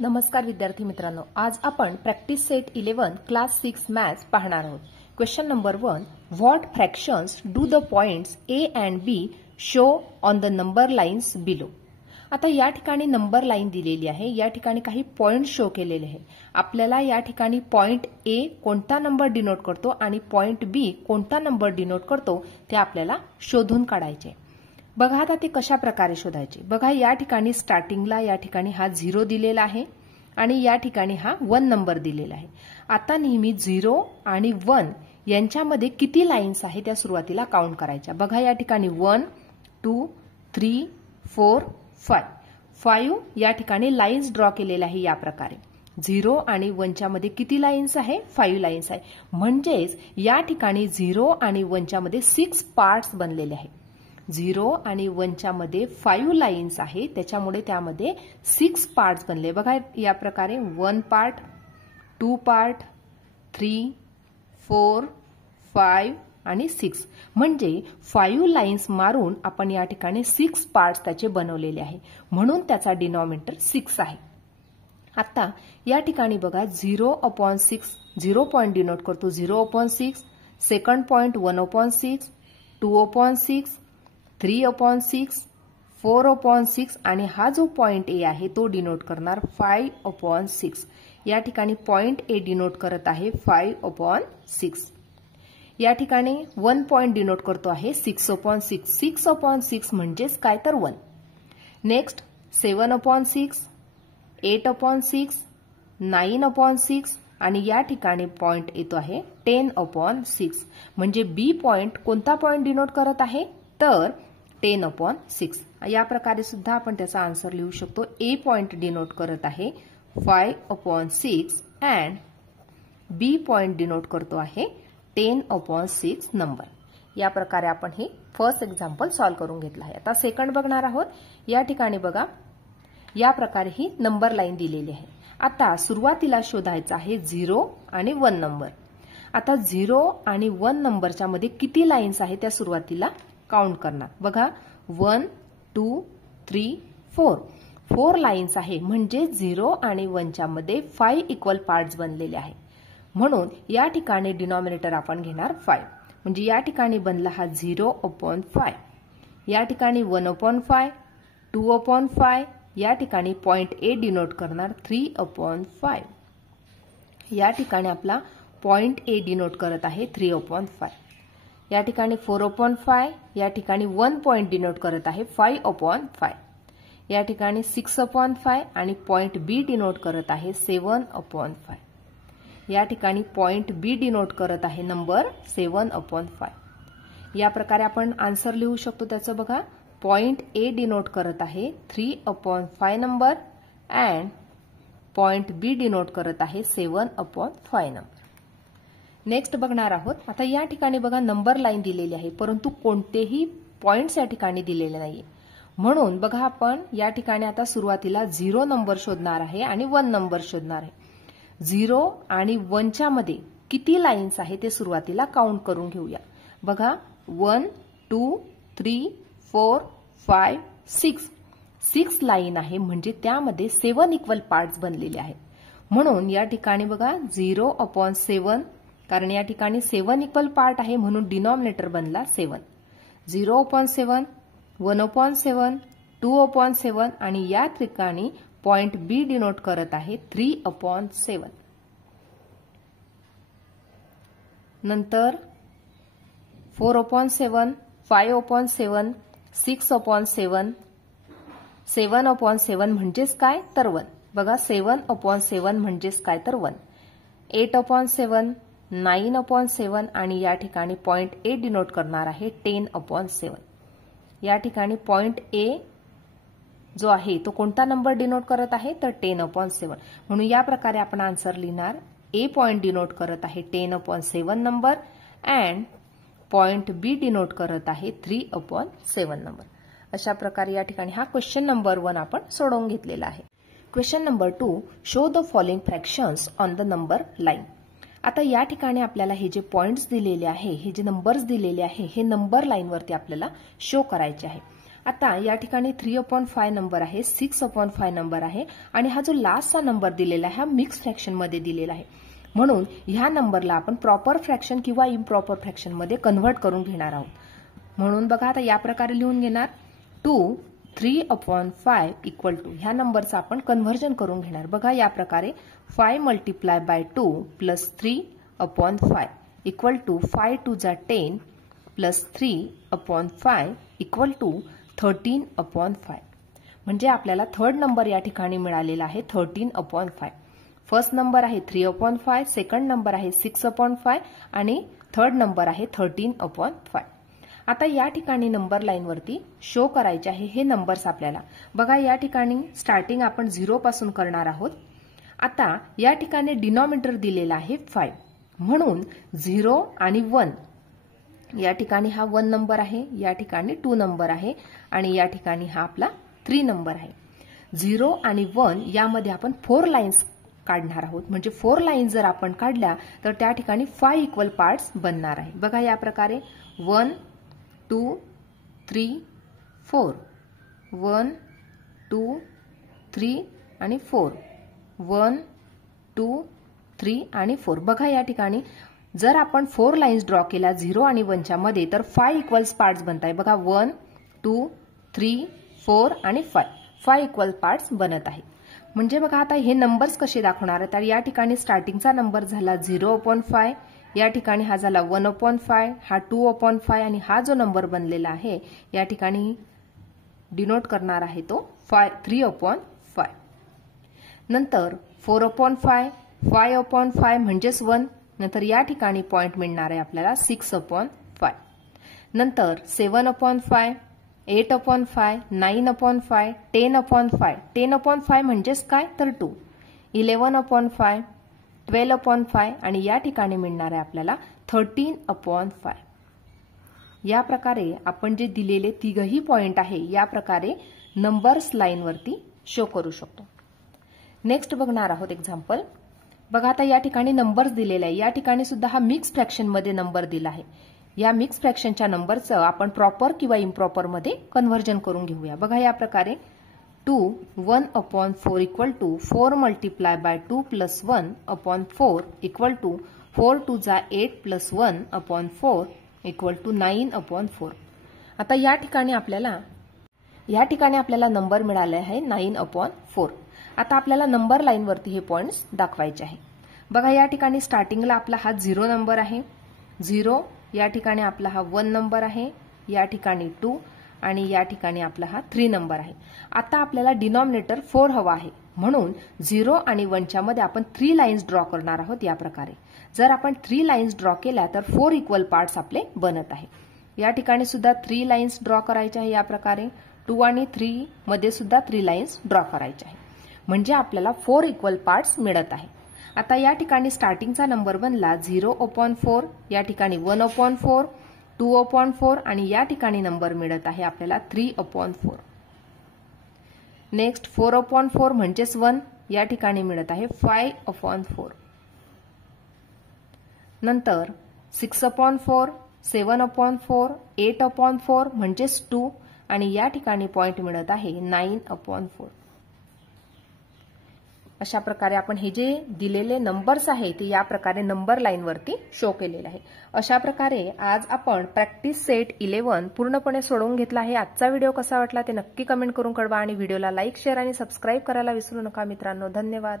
नमस्कार विद्यार्थी मित्रांनो, आज आपण प्रॅक्टिस सेट 11 क्लास 6 मॅथ्स पाहणार आहोत। Question number 1, what fractions do the points A and B show on the number lines below. आता या ठिकाणी नंबर लाईन दिलेली आहे, या ठिकाणी काही पॉइंट शो केलेले आहे। आपल्याला या ठिकाणी पॉइंट ए कोणता नंबर डिनोट करतो आणि पॉइंट बी कोणता नंबर डिनोट करतो ते आपल्याला शोधून काढायचे। बघा आता ते कशा प्रकारे शोधायचे। बघा या ठिकाणी स्टार्टिंगला या ठिकाणी हा 0 दिलेला आहे आणि या ठिकाणी हा 1 नंबर दिलेला आहे। आता नेहमी 0 आणि 1 यांच्यामध्ये किती लाईन्स आहे त्या सुरुवातीला काउंट करायच्या। बघा या ठिकाणी 1 2 3 4 5 5 या ठिकाणी लाईन्स ड्रॉ केलेल्या आहे। या प्रकारे 0 आणि 1 च्या मध्ये किती लाईन्स आहे, 5 लाईन्स आहे। म्हणजेच या ठिकाणी 0 आणि 1 च्या मध्ये 6 पार्ट्स बनलेले आहेत। 0 आणि 1 च्या मध्ये 5 लाईन्स आहे, त्याच्यामुळे त्यामध्ये 6 पार्ट्स बनले। बघा या प्रकारे 1 पार्ट, 2 पार्ट, 3 4 5 आणि 6 म्हणजे 5 लाईन्स मारून आपण या ठिकाणी 6 पार्ट्स त्याचे बनवलेले आहे, म्हणून त्याचा डिनॉमिनेटर 6 आहे। आता या ठिकाणी बघा 0/6 0 पॉइंट डिनोट करतो 0/6, सेकंड पॉइंट 1/6, 2/6, 3/6, 4/6 आणि हा जो पॉइंट ए आहे तो डिनोट करणार 5/6। या ठिकाणी पॉइंट ए डिनोट करत आहे 5/6। या ठिकाणी 1 पॉइंट डिनोट करतो आहे 6/6, 6/6 म्हणजेच काय तर 1। नेक्स्ट 7/6, 8/6, 9/6 आणि या ठिकाणी पॉइंट येतो आहे 10/6 म्हणजे बी पॉइंट कोणता पॉइंट डिनोट करत आहे तर 10/6। या प्रकारे सुद्धा आपण त्याचा आन्सर लिहू शकतो। ए पॉइंट डिनोट करत आहे 5/6 अँड बी पॉइंट डिनोट करतो आहे 10/6 नंबर। या प्रकारे आपण हे फर्स्ट एक्झाम्पल सॉल्व्ह करून घेतलं आहे। आता सेकंड बघणार आहोत। या ठिकाणी बघा या प्रकारे ही नंबर लाईन दिलेली आहे। आता सुरुवातीला शोधायचा आहे 0 आणि 1 नंबर। आता 0 आणि 1 नंबरच्या मध्ये किती लाईन्स आहे त्या सुरुवातीला काउंट करणार। बघा 1 2 3 4 4 लाईन्स आहे, म्हणजे 0 आणि 1 च्या मध्ये 5 इक्वल पार्ट्स बनलेले आहे, म्हणून या ठिकाणी डिनॉमिनेटर आपण घेणार 5। म्हणजे या ठिकाणी बनला हा 0/5, या ठिकाणी 1/5, 2/5, या ठिकाणी पॉइंट ए डिनोट करणार 3/5, या ठिकाणी आपला पॉइंट ए डिनोट करत आहे 3/5, या ठिकाणी 4/5, या ठिकाणी 1 पॉइंट डिनोट करत आहे 5/5, या ठिकाणी 6/5 आणि पॉइंट बी डिनोट करत आहे 7/5, या ठिकाणी पॉइंट बी डिनोट करत आहे नंबर 7/5। या प्रकारे आपण आन्सर लिहू शकतो त्याचं। बघा पॉइंट ए डिनोट करत आहे 3/5 number and point B denote करत आहे 7/5 नंबर। नेक्स्ट बघणार आहोत। आता या ठिकाणी बघा नंबर लाईन दिलेली आहे, परंतु कोणतेही पॉइंट्स या ठिकाणी दिलेले नाहीये, म्हणून बघा आपण या ठिकाणी आता सुरुवातीला 0 नंबर शोधणार आहे आणि 1 नंबर शोधणार आहे। 0 आणि 1 च्या मध्ये किती लाईन्स आहे ते सुरुवातीला काउंट करून घेऊया। बघा 1 2 3 4 5 6 6 लाईन आहे, म्हणजे त्यामध्ये 7 इक्वल पार्ट्स बनलेले आहेत, म्हणून या ठिकाणी बघा 0/7, कारण या ठिकाणी 7 इक्वल पार्ट आहे म्हणून डिनॉमिनेटर बनला 7। 0/7, 1/7, 2/7 आणि या ठिकाणी पॉइंट बी डिनोट करत आहे 3/7। नंतर 4/7, 5/7, 6/7, 7/7 म्हणजेच काय तर 1। बघा 7/7 म्हणजेच काय तर 1, 8/7, 9/7 आणि या ठिकाणी पॉइंट ए डिनोट करणार आहे 10/7। या ठिकाणी पॉइंट ए जो आहे तो कोणता नंबर डिनोट करत आहे तर 10/7, म्हणून या प्रकारे आपण आन्सर लिहिणार। ए पॉइंट डिनोट करत आहे 10/7 number and point B denote करत आहे 3/7 नंबर। अशा प्रकारे या ठिकाणी हा क्वेश्चन नंबर 1 आपण सोडवून घेतलेला आहे। Question number 2, show the following fractions on the number line. आता या ठिकाणी आपल्याला हे जे पॉइंट्स दिलेले आहे, हे जे नंबर्स दिलेले आहे, हे नंबर लाईन वरती आपल्याला शो करायचे आहे। आता या ठिकाणी 3/5 नंबर आहे, 6/5 नंबर आहे आणि हा जो लास्टचा नंबर दिलेला आहे हा मिक्स फ्रॅक्शन मध्ये दिलेला आहे. म्हणून ह्या नंबरला आपण प्रॉपर फ्रॅक्शन किंवा इम्प्रॉपर फ्रॅक्शन मध्ये कन्व्हर्ट करून घेणार आहोत. म्हणून बघा आता या प्रकारे लिहून घेणार 2 3/5 इक्वल टू ह्या नंबरचं आपण कन्व्हर्जन करून घेणार. बघा या प्रकारे 5 multiply by 2 plus 3/5 equal to 5 2 जा 10 प्लस 3/5 इक्वल टू 13/5. म्हणजे आपल्याला थर्ड नंबर या ठिकाणी मिळालेला आहे 13/5. फर्स्ट नंबर आहे 3/5, सेकंड नंबर आहे 6/5 आणि थर्ड नंबर आहे 13/5. आता या ठिकाणी नंबर लाईन वरती शो करायचे आहे हे नंबर्स आपल्याला. बघा या ठिकाणी स्टार्टिंग आपण 0 पासून करणार आहोत. आता या ठिकाणी डिनॉमिनेटर दिलेला आहे 5 म्हणून 0 आणि 1 या ठिकाणी हा 1 नंबर आहे, या ठिकाणी 2 नंबर आहे आणि या ठिकाणी हा आपला 3 नंबर आहे. 0 आणि 1 यामध्ये आपण 4 लाईन्स काढणार आहोत. म्हणजे 4 लाईन्स जर आपण काढल्या तर त्या ठिकाणी 5 इक्वल पार्ट्स बनणार आहे. बघा या प्रकारे 1 2 3 4 1 2 3 आणि 4 1 2 3 आणि 4. बघा या ठिकाणी जर आपण 4 लाईन्स ड्रॉ केल्या 0 आणि 1 च्या मध्ये तर 5 इक्वल्स पार्ट्स बनताय. बघा 1 2 3 4 आणि 5 इक्वल पार्ट्स बनत आहे. म्हणजे बघा आता हे नंबर्स कसे दाखवणार तर या ठिकाणी स्टार्टिंगचा नंबर झाला 0/5, या ठिकाणी हा झाला 1/5, हा 2/5 आणि हा जो नंबर बनलेला आहे या ठिकाणी डिनोट करणार आहे तो 3/5. नंतर 4/5, 5/5 म्हणजेच 1. नंतर या ठिकाणी पॉइंट मिळणार आहे आपल्याला 6/5. नंतर 7/5, 8/5, 9/5, 10/5. 10/5 म्हणजेच काय तर 2. 11/5, 12/5 आणि या ठिकाणी मिळणार आहे आपल्याला 13/5. या प्रकारे आपण जे दिलेले तिघही पॉइंट आहे या प्रकारे नंबर्स लाईन वरती शो करू शकतो. नेक्स्ट बघणार आहोत एक्झाम्पल. बघा आता या ठिकाणी नंबर्स दिलेले आहे, या ठिकाणी सुद्धा हा मिक्स फ्रॅक्शन मध्ये नंबर दिला आहे. या मिक्स फ्रॅक्शनच्या नंबरचं आपण प्रॉपर किंवा इम्प्रॉपर मध्ये कन्व्हर्जन करून घेऊया. बघा या प्रकारे 2 1/4 equal to 4 multiply by 2 plus 1/4 equal to 4 2 जा 8 प्लस 1/4 इक्वल टू 9/4. आता या ठिकाणी आपल्याला नंबर मिळाले आहे 9/4. आता आपल्याला नंबर लाईन वरती हे पॉइंट्स दाखवायचे आहे. बघा या ठिकाणी स्टार्टिंगला आपला हा 0 नंबर आहे, 0 या ठिकाणी आपला हा 1 नंबर आहे, या ठिकाणी 2 आणि या ठिकाणी आपला हा 3 नंबर आहे. आता आपल्याला डिनॉमिनेटर 4 हवा आहे म्हणून 0 आणि 1 च्या मध्ये आपण 3 लाईन्स ड्रॉ करणार आहोत. या प्रकारे जर आपण 3 लाईन्स ड्रॉ केल्या तर 4 इक्वल पार्ट्स आपले बनत आहे. या ठिकाणी सुद्धा 3 लाईन्स ड्रॉ करायच्या आहे. या प्रकारे 2 आणि 3 मध्ये सुद्धा 3 लाईन्स ड्रॉ करायच्या आहे. म्हणजे आपल्याला 4 इक्वल पार्ट्स मिळत आहे. आता या ठिकाणी स्टार्टिंगचा नंबर बनला 0/4, या ठिकाणी 1/4, 2/4 आणि या ठिकाणी नंबर मिळत आहे आपल्याला 3/4. नेक्स्ट 4/4 म्हणजेच 1, या ठिकाणी मिळत आहे 5/4. नंतर 6/4, 7/4, 8/4 म्हणजेच 2 आणि या ठिकाणी पॉइंट मिळत आहे 9/4. अशा प्रकारे आपण हे जे दिलेले नंबर्स आहेत ते या प्रकारे नंबर लाईन वरती शो केलेले आहे. अशा प्रकारे आज आपण प्रॅक्टिस सेट 11 पूर्णपणे सोडवून घेतला आहे. आजचा व्हिडिओ कसा वाटला ते नक्की कमेंट करून कळवा आणि व्हिडिओला लाईक, शेअर आणि सबस्क्राईब करायला विसरू नका मित्रांनो. धन्यवाद.